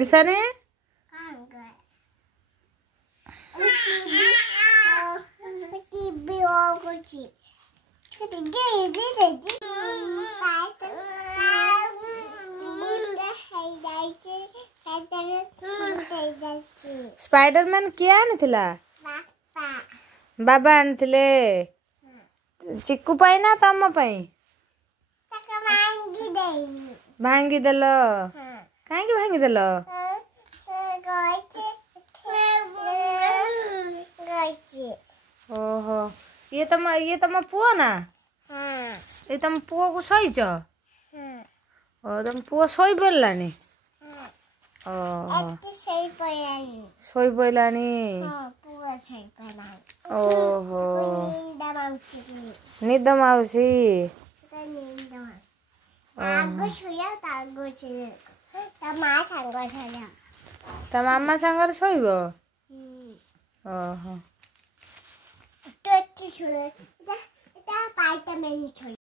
ऐसा नहीं स्पाइडरमैन किए आनिथिला बाबा आनिथिले चिक्कू पाई ना तम पाई भांगी देल कहीं भांगी देल ओहो ये तम पुओ ना ये तम पुओ को शोच ओ तुम पुओ शोई पड़लानी शोई पड़लानी ओहो निद माउसी ता मामा सांगर शोइब ओहो